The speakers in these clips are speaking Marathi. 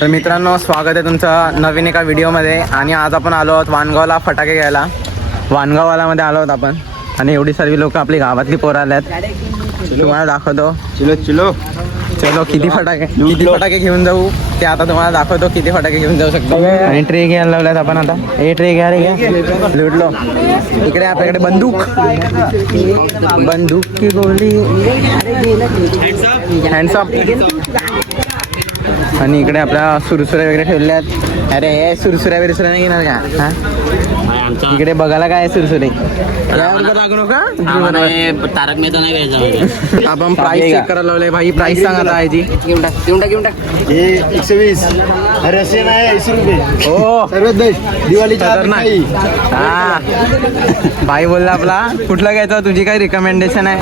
तर मित्रांनो, स्वागत आहे तुमचं नवीन एका व्हिडिओमध्ये. आणि आज आपण आलो आहोत वाणगावला फटाके घ्यायला. वाणगाववालामध्ये आलो आहोत आपण. आणि एवढी सर्व लोक आपली गावातली पोरं आल्यात. तुम्हाला दाखवतो. चलो किती फटाके घेऊन जाऊ ते आता तुम्हाला दाखवतो. किती फटाके घेऊन जाऊ शकतो. आणि ट्रे घ्यायला लावल्यात आपण आता. हे ट्रे घ्या रे, घ्या. लुटलो. इकडे आपल्याकडे बंदूक की गोळी, हँड्सअप. आणि इकडे आपल्या सुरसुऱ्या वगैरे ठेवल्यात. अरे हे सुरसुऱ्या बिरसुऱ्या नाही घेणार का? हा, इकडे बघायला काय सुरसुरे लागू नका. तारक मेहता नाही घ्यायचा. आपण प्राइस चेक करायला लावले. भाई प्राइस सांगा आता याची. घेऊन टाक. 120. रशियन आहे 80 रुपये. हो, सर्वात बेस्ट दिवाळीच्या खतरनाक. हा, भाई बोलला आपला कुठला घ्यायचा. तुझी काय रिकमेंडेशन आहे?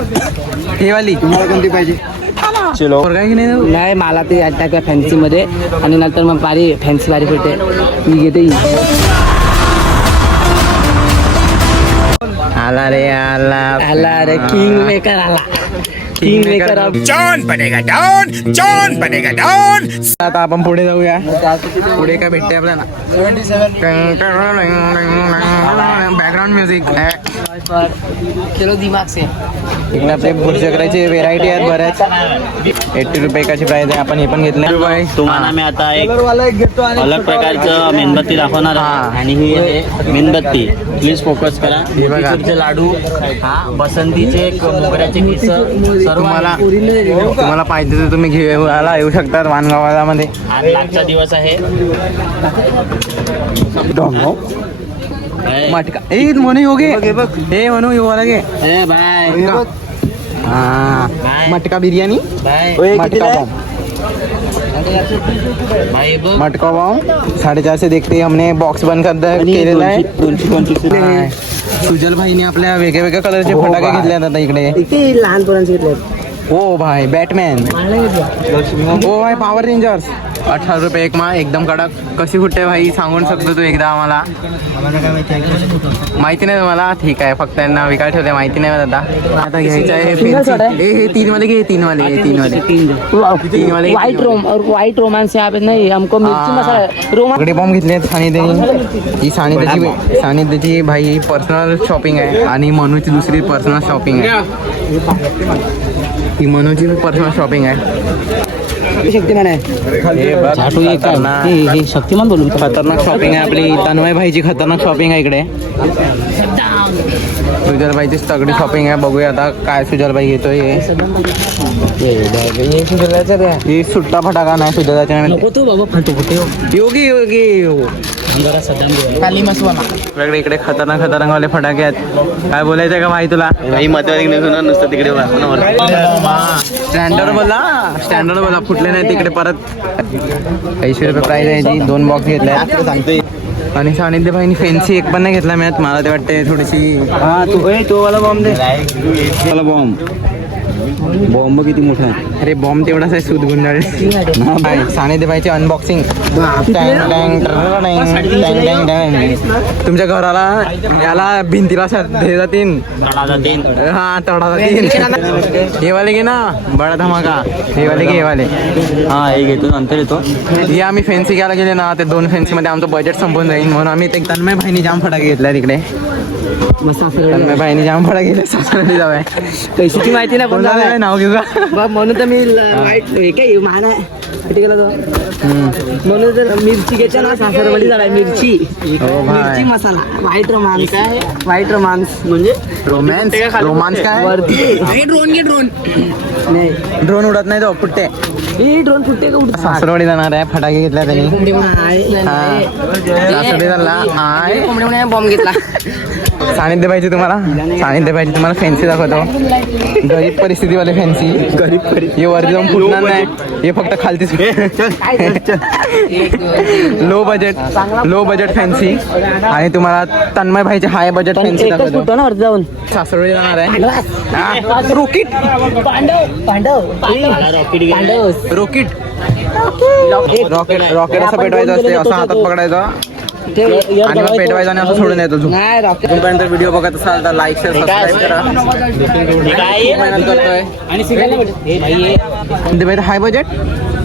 ही वाली तुम्हाला कोणती पाहिजे? काय नाही. नाही मला ते आता फॅन्सी मध्ये आणि नंतर मग फॅन्सी बारी भेटते. मी घेते. आला रे आला रे किंग मेकर आला. किंग मेकर जॉन बनेगा डॉन. आता आपण पुढे जाऊया. पुढे काय भेटते आपल्याला? Background music. चलो दिमाग से. इकडे आपले भुर्चक्राची व्हेरायटी आहेत बऱ्याच. 80 रुपये एकाची प्राइस आहे. आपण हे पण घेतले. तुम्हाला मी आता एक अलग प्रकारचं मेणबत्ती दाखवणार आहे. आणि ही आहे मेणबत्ती. प्लीज फोकस करा. मोतीचूरचे लाडू, हा बसंतीचे, मोगऱ्याचे किस सर्व तुम्हाला पाहिजे तर तुम्ही घेऊन येऊ शकतात वाणगावाला मध्ये. आज लाखचा दिवस आहे. मटका ए म्हणू योगे हे म्हणू यो लागे. ए बाय हा, मटका बिर्याणी. बाय मटका बॉम्ब. बाय बघ. मटका बॉम्ब 450 देखते. हमने बॉक्स बंद केलेला आहे. 225. सुजल भाईने आपल्या वेगळ्या वेगळ्या कलरचे फटाके घेतले आता इकडे. लहान पोरांचे घेतले. ओ भाई बॅटमॅन. ओ भाई पॉवर रेंजर्स. 18 रुपये एक मा. एकदम कडक. कशी फुटते भाई सांगून शकतो तू एकदा आम्हाला? माहिती नाही तुम्हाला? ठीक आहे, फक्त यांना विकाय ठेवले. माहिती नाही मला आता घ्यायचं आहे. हे 3 वाले घे. 3 वाले व्हाइट रोमांस यहाँ पे नहीं. हमको मिर्ची मसाला सगळे बॉम्ब घेतले. ही सानिध्याची भाई पर्सनल शॉपिंग आहे. आणि मनूची दुसरी पर्सनल शॉपिंग आहे. ही मनूची पर्सनल शॉपिंग आहे. शक्तिमान आहे. हे शक्तिमान बोलू. खतरनाक शॉपिंग आहे आपली. तन्मय भाईची खतरनाक शॉपिंग आहे इकडे. सुजल भाईची तगडी शॉपिंग आहे. बघूया आता काय सुजल भाई घेतोय. ही सुट्टा फटाका नाही सुजलाच्या. तो बाबा फालतू कुठे योगी खाली मसवाला. वेगळे इकडे खतरनाक वाले फटाके आहेत. काय बोलायचं का भाई तुला? नुसतं तिकडे स्टँडर्ड बोला फुटले नाही तिकडे. परत 80 रुपये प्राइस आहे याची. 2 बॉक्स घेतल्या. आणि सानिध्य भाईनी फॅन्सी एक पण नाही घेतला. मॅथ मला ते वाटते थोडीशी. हा तो वाला बॉम्ब दे. वाला बॉम्ब किती मोठा आहे. अरे बॉम्ब तेवढाच आहे. सूद गुंडाळे. सानिध्य भाईची अनबॉक्सिंग. तुमच्या घराला याला भिंतीला हे जातील. हा तडा जातील. हे वाले घे ना. बडा धमाका. हे वाले घे. हे वाले हा हे घेतो नंतर येतो. हे आम्ही फॅन्सी घ्यायला गेले ना. ते 2 फॅन्सी मध्ये आमचं बजेट संपून जाईल. म्हणून आम्ही ते तन्मय भाईनी जाम फटाके घेतल्या तिकडे. तन्मय भाईनी जाम फटाके घेतले. सासरवाडी जाऊया. पैशाची माहिती नाही पण नाव घेऊ का? म्हणून तर मी वाईट हे काय महान आहे. कुठे गेला तो? म्हणून तर मिरची घ्यायच्या ना. सासरवाडी जाऊया. मिरची मसाला. व्हाईट रोमांस म्हणजे रोमांस काय? वरती ड्रोन नाही. ड्रोन उडत नाही तो फुटते. हे ड्रोन फुटते का? सासरवाडी जाणार आहे. फटाके घेतला त्यांनी. सासरवाडी झाला. बॉम्ब घेतला. सानिध्य पाहिजे तुम्हाला फॅन्सी दाखवतो. गरीब परिस्थितीवाले फॅन्सी. हे वरती जाऊन फुटणार नाही. हे फक्त खालतीच. Low budget fancy. आणि तुम्हाला तन्मय भाईचे हाय बजेट फॅन्सी दाखवतो. जाऊन सासरवाडी जाणार आहे. रॉकेट रॉकेट असं पेटवायचं असते. असं हातात पकडायचं. आणि मग पेटवायचं आणि असं सोडून येतो झोप. तोपर्यंत व्हिडिओ बघत असाल तर लाईक शेअर सबस्क्राईब करा. खूप मेहनत करतोय. हाय बजेट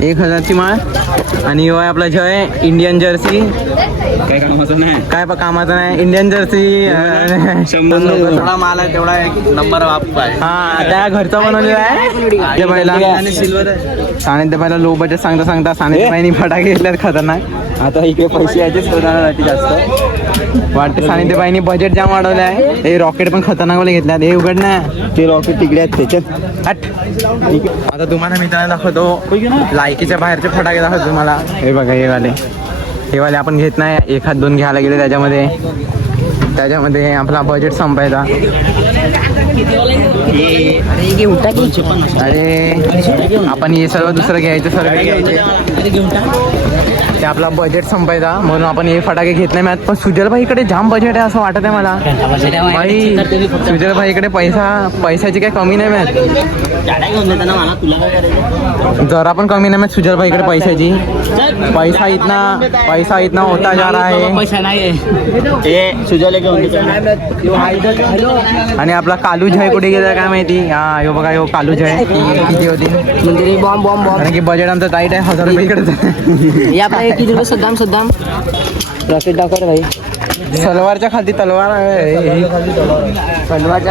1000ची माळ आणि यो आहे आपला जय इंडियन जर्सी. काय कामाचं नाही इंडियन जर्सी. थोडा माल आहे तेवढा नंबर वाप आहे. हा त्या घरचा बनवलेला आहे ते पहिला सानिध्य पहिला लो बजेट सांगता सानिध्य बाईनी फटाके घेतल्यात खतरनाक. आता इकडे पैसे यायचे शोधण्यासाठी जास्त वाटते. सानिध्य बाईनी बजेट जाम वाढवलं आहे. हे रॉकेट पण खतरनाक वाले घेतल्यात. हे उघड ना ते रॉकेट तिकडे आहेत त्याच्यात. आता तुम्हाला मित्रांनो दाखवतो लायकीच्या बाहेरचे फटाके दाखवतो तुम्हाला. हे बघा हे वाले आपण घेत नाही. 1-2 घ्यायला गेले त्याच्यामध्ये आपला बजेट संपायचा. अरे आपण हे सर्व दुसरं घ्यायचं सर्व घ्यायचे ते आपला बजेट संपायचा म्हणून आपण हे फटाके घेत नाही. पण सुजल भाईकडे जाम बजेट आहे असं वाटत आहे मला. भाई सुजल भाईकडे पैशाची काही कमी नाही मॅथ. जरा पण कमी नाही मॅथ सुजल भाईकडे पैशाची. पैसा इतना होता जा रहा है. आणि आपला कालूज आहे कुठे गेला काय माहिती. हा यो बघा यो कालूज आहे. किती होती म्हणजे बॉम्ब कारण की बजेट आमचं टाईट आहे 1000 रुपये इकडे. किती रुपये सद्दाम रॉकेट दाखव भाई. सलवारच्या खाली तलवार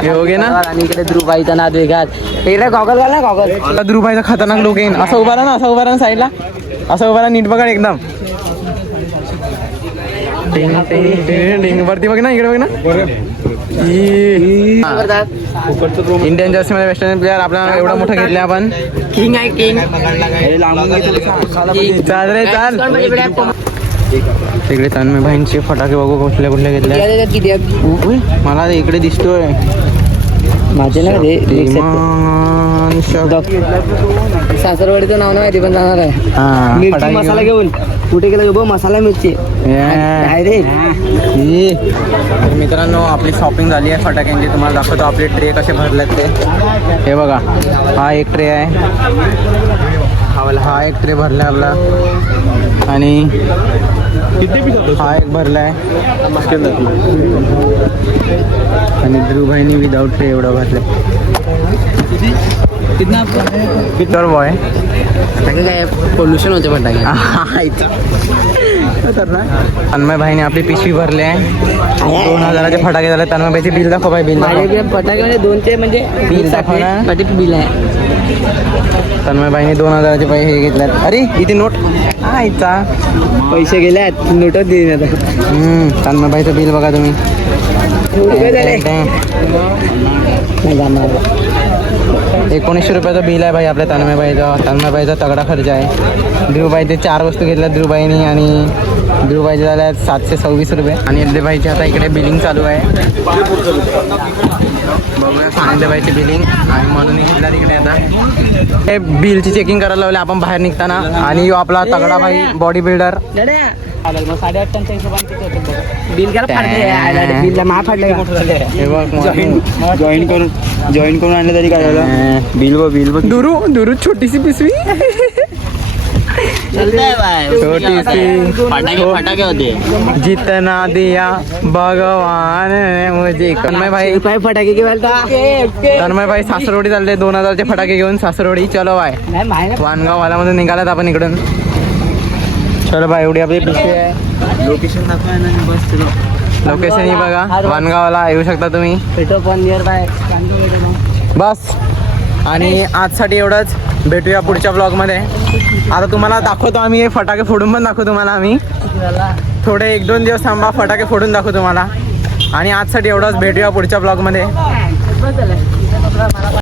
योगे ना. आणि इकडे ध्रुवबाईचा नाद वेगळाच. इकडे गॉगल घाल ना गॉगल. ध्रुवबाईचा खतरनाक लोक येईन. असं उभा ना साईडला असं उभा नीट बघा एकदम. वरती बघ ना इकडे बघ ना. इंडियन जर्सी मध्ये वेस्टर्न प्लेअर आपल्याला एवढा मोठा घेतला आपण. किंग आहे किंग. चाल रे चाल. तिकडे तन्मय भाईंचे फटाके बघू कुठल्या घेतले. मला इकडे दिसतोय माझे सासरवाडीचं नाव नाही माहिती पण जाणार आहे. मिरची मसाला घेऊन कुठे गेला बघ मसाला मिरची. मित्रांनो आपली शॉपिंग झाली आहे फटाक्यांची. तुम्हाला दाखवतो आपले ट्रे कसे भरलेत ते. हे बघा हा एक ट्रे आहे. हा एक ट्रे भरला आपला आणि हा एक भरला आहे. आणि ध्रुवभाईनी विदाऊट ट्रे एवढं भरलं. किती बॉय काय पोल्युशन होते फटाके. तन्मय भाईने आपली पिशवी भरली आहे. 2000चे फटाके झाले. तन्मय भाईचे बिल दाखव भाई. बिल फटाके म्हणजे 200 म्हणजे बिल दाखव ना. बिल आहे. तन्मय भाईने 2000चे पैसे घेतल्यात. अरे इथे नोट आयचा पैसे गेल्यात नोटच देईन आता. तन्मय भाईचं बिल बघा तुम्ही. 1900 रुपयाचं बिल आहे भाई आपल्या तन्मय भाईचा तगडा खर्च आहे. ध्रुवबाईचे 4 वस्तू घेतल्या ध्रुवबाईनी आणि ध्रुवबाईचे झाल्या 726 रुपये. आणि अल्लेबाईचे आता इकडे बिलिंग चालू आहे. बघूया सानिध्यबाईची बिलिंग आणि म्हणून घेतला तिकडे. आता हे बिलची चेकिंग करायला लावले आपण बाहेर निघताना. आणि यो आपला तगडा भाई बॉडी बिल्डर. 8.5 टनच्या हिशोबाने बिल बिलला मा फाडले. जॉईन करून आणलं तरी काय झालं. बिल दुरू छोटीशी पिशवी. फटाके होते. जितना दिया भगवान ने मुझे. तन्मय भाई फटाके तन्मय भाई सासरवाडी चालले 2000चे फटाके घेऊन सासरवाडी. चलो बाय वानगाव वालामध्ये निघालात आपण इकडून. चलो बाय एवढी आपली पिशवी आहे. लोकेशन दाखवा ना बस. लोकेशन ही बघा वानगावला येऊ शकता तुम्ही. नियर बाय बस. आणि आजसाठी एवढंच. भेटूया पुढच्या ब्लॉगमध्ये. आता तुम्हाला दाखवतो आम्ही हे फटाके फोडून पण दाखवतो तुम्हाला आम्ही. थोडे 1-2 दिवस थांबा फटाके फोडून दाखवतो तुम्हाला. आणि आजसाठी एवढंच. भेटूया पुढच्या ब्लॉगमध्ये.